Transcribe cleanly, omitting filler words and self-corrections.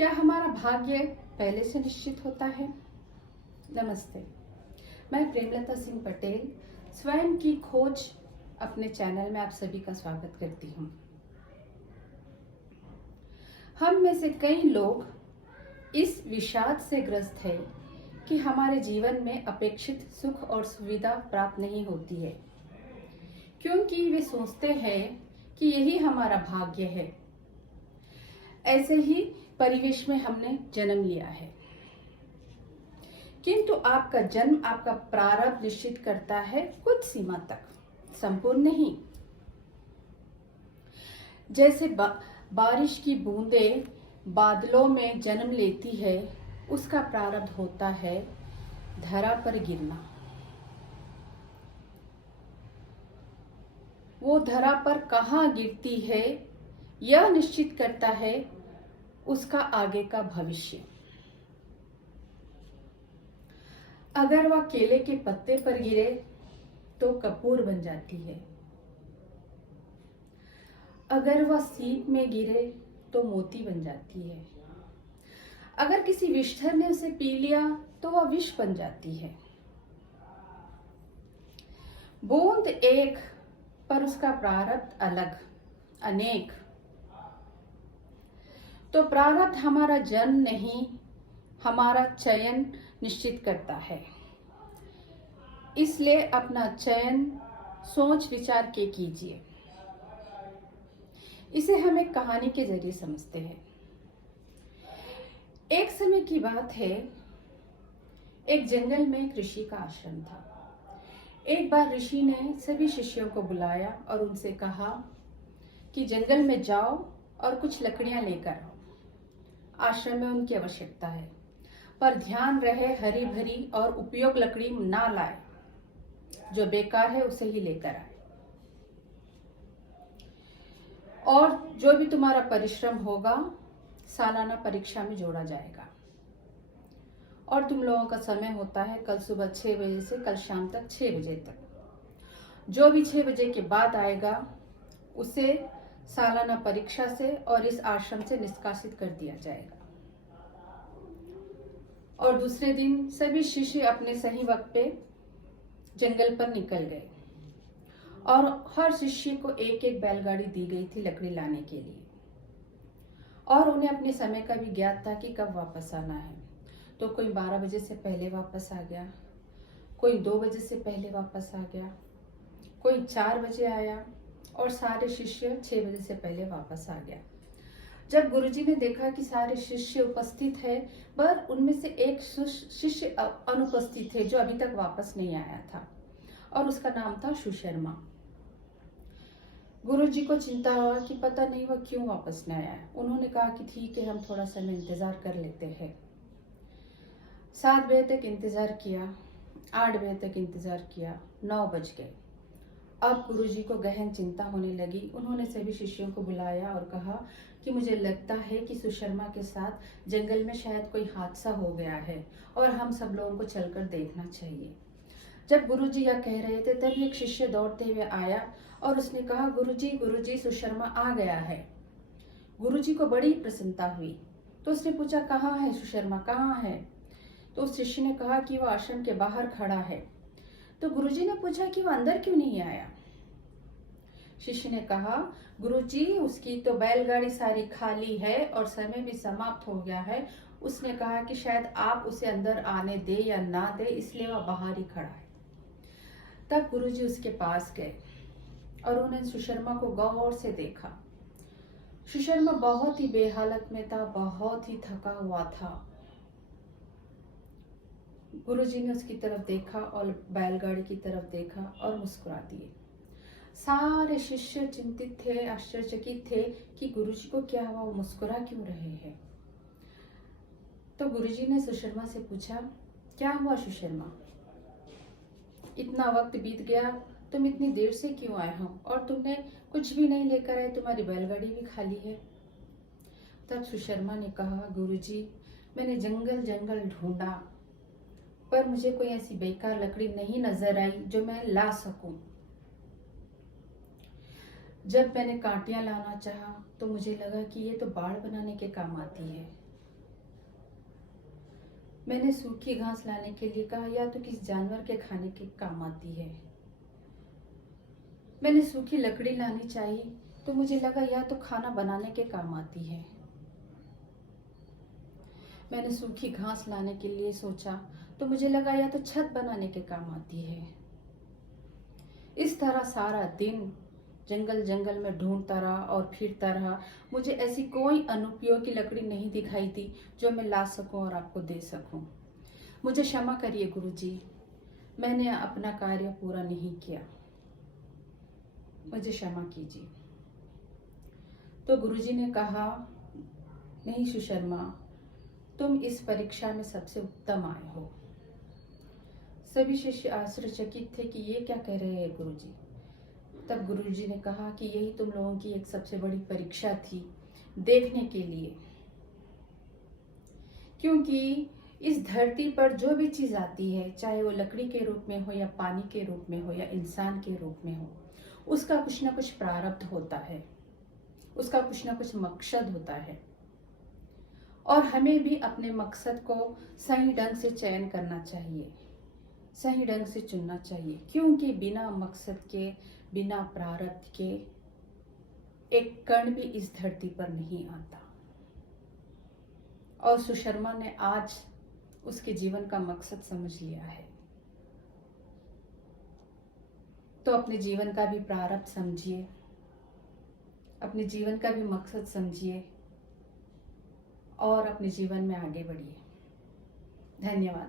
क्या हमारा भाग्य पहले से निश्चित होता है? नमस्ते, मैं प्रेमलता सिंह पटेल स्वयं की खोज अपने चैनल में आप सभी का स्वागत करती हूँ। हम में से कई लोग इस विषाद से ग्रस्त है कि हमारे जीवन में अपेक्षित सुख और सुविधा प्राप्त नहीं होती है, क्योंकि वे सोचते हैं कि यही हमारा भाग्य है। ऐसे ही परिवेश में हमने जन्म लिया है, किंतु आपका जन्म आपका प्रारब्ध निश्चित करता है कुछ सीमा तक, संपूर्ण नहीं। जैसे बारिश की बूंदें बादलों में जन्म लेती है, उसका प्रारब्ध होता है धरा पर गिरना। वो धरा पर कहाँ गिरती है यह निश्चित करता है उसका आगे का भविष्य। अगर वह केले के पत्ते पर गिरे तो कपूर बन जाती है, अगर वह सीप में गिरे तो मोती बन जाती है, अगर किसी विषधर ने उसे पी लिया तो वह विष बन जाती है। बूंद एक पर उसका प्रारब्ध अलग, अनेक। तो प्रारब्ध हमारा जन्म नहीं, हमारा चयन निश्चित करता है। इसलिए अपना चयन सोच विचार के कीजिए। इसे हम एक कहानी के जरिए समझते हैं। एक समय की बात है, एक जंगल में एक ऋषि का आश्रम था। एक बार ऋषि ने सभी शिष्यों को बुलाया और उनसे कहा कि जंगल में जाओ और कुछ लकड़ियां लेकर आओ। आश्रम में उनकी आवश्यकता है, पर ध्यान रहे हरी भरी और उपयोग लकड़ी ना लाए, जो बेकार है उसे ही लेकर आए। और जो भी तुम्हारा परिश्रम होगा सालाना परीक्षा में जोड़ा जाएगा। और तुम लोगों का समय होता है कल सुबह 6 बजे से कल शाम तक 6 बजे तक। जो भी 6 बजे के बाद आएगा उसे सालाना परीक्षा से और इस आश्रम से निष्कासित कर दिया जाएगा। और दूसरे दिन सभी शिष्य अपने सही वक्त पे जंगल पर निकल गए और हर शिष्य को एक एक बैलगाड़ी दी गई थी लकड़ी लाने के लिए। और उन्हें अपने समय का भी ज्ञात था कि कब वापस आना है। तो कोई 12 बजे से पहले वापस आ गया, कोई 2 बजे से पहले वापस आ गया, कोई 4 बजे आया और सारे शिष्य 6 बजे से पहले वापस आ गया। जब गुरुजी ने देखा कि सारे शिष्य उपस्थित है, पर उनमें से एक शिष्य अनुपस्थित थे जो अभी तक वापस नहीं आया था, और उसका नाम था सुशर्मा। गुरुजी को चिंता हुआ कि पता नहीं वह क्यों वापस नहीं आया। उन्होंने कहा कि ठीक है, हम थोड़ा समय इंतजार कर लेते हैं। 7 बजे तक इंतजार किया, 8 बजे तक इंतजार किया, 9 बज गए। अब गुरुजी को गहन चिंता होने लगी। उन्होंने सभी शिष्यों को बुलाया और कहा कि मुझे लगता है कि सुशर्मा के साथ जंगल में शायद कोई हादसा हो गया है और हम सब लोगों को चलकर देखना चाहिए। जब गुरुजी यह कह रहे थे तभी एक शिष्य दौड़ते हुए आया और उसने कहा, गुरुजी गुरुजी सुशर्मा आ गया है। गुरुजी को बड़ी प्रसन्नता हुई। तो उसने पूछा, कहाँ है सुशर्मा, कहाँ है? तो उस शिष्य ने कहा कि वह आश्रम के बाहर खड़ा है। तो गुरुजी ने पूछा कि वह अंदर क्यों नहीं आया? शिष्य ने कहा, गुरुजी उसकी तो बैलगाड़ी सारी खाली है और समय भी समाप्त हो गया है। उसने कहा कि शायद आप उसे अंदर आने दे या ना दे, इसलिए वह बाहर ही खड़ा है। तब गुरुजी उसके पास गए और उन्होंने सुशर्मा को गौर से देखा। सुशर्मा बहुत ही बेहालत में था, बहुत ही थका हुआ था। गुरुजी ने उसकी तरफ देखा और बैलगाड़ी की तरफ देखा और मुस्कुरा दिए। सारे शिष्य चिंतित थे, आश्चर्यचकित थे कि गुरुजी को क्या हुआ, वो मुस्कुरा क्यों रहे हैं। तो गुरुजी ने सुशर्मा से पूछा, क्या हुआ सुशर्मा, इतना वक्त बीत गया, तुम इतनी देर से क्यों आए हो और तुमने कुछ भी नहीं लेकर आए, तुम्हारी बैलगाड़ी भी खाली है। तब सुशर्मा ने कहा, गुरुजी मैंने जंगल जंगल ढूंढा, पर मुझे कोई ऐसी बेकार लकड़ी नहीं नजर आई जो मैं ला सकूं। जब मैंने कांटियां लाना चाहा तो मुझे लगा कि ये तो बाड़ बनाने के काम आती है, मैंने सूखी घास लाने के लिए कहा, या तो किस जानवर के खाने के काम आती है। मैंने सूखी लकड़ी लानी चाहिए तो मुझे लगा या तो खाना बनाने के काम आती है। मैंने सूखी घास लाने के लिए सोचा तो मुझे लगा या तो छत बनाने के काम आती है। इस तरह सारा दिन जंगल जंगल में ढूंढता रहा और फिरता रहा। मुझे ऐसी कोई अनुपयोगी लकड़ी नहीं दिखाई दी जो मैं ला सकूं और आपको दे सकूं। मुझे क्षमा करिए गुरुजी, मैंने अपना कार्य पूरा नहीं किया, मुझे क्षमा कीजिए। तो गुरुजी ने कहा, नहीं सुशर्मा, तुम इस परीक्षा में सबसे उत्तम आए हो। सभी शिष्य आश्चर्यचकित थे कि ये क्या कह रहे हैं गुरुजी। तब गुरुजी ने कहा कि यही तुम लोगों की एक सबसे बड़ी परीक्षा थी, देखने के लिए, क्योंकि इस धरती पर जो भी चीज आती है, चाहे वो लकड़ी के रूप में हो या पानी के रूप में हो या इंसान के रूप में हो, उसका कुछ ना कुछ प्रारब्ध होता है, उसका कुछ ना कुछ मकसद होता है। और हमें भी अपने मकसद को सही ढंग से चयन करना चाहिए, सही ढंग से चुनना चाहिए, क्योंकि बिना मकसद के, बिना प्रारब्ध के एक कण भी इस धरती पर नहीं आता। और सुशर्मा ने आज उसके जीवन का मकसद समझ लिया है। तो अपने जीवन का भी प्रारब्ध समझिए, अपने जीवन का भी मकसद समझिए और अपने जीवन में आगे बढ़िए। धन्यवाद।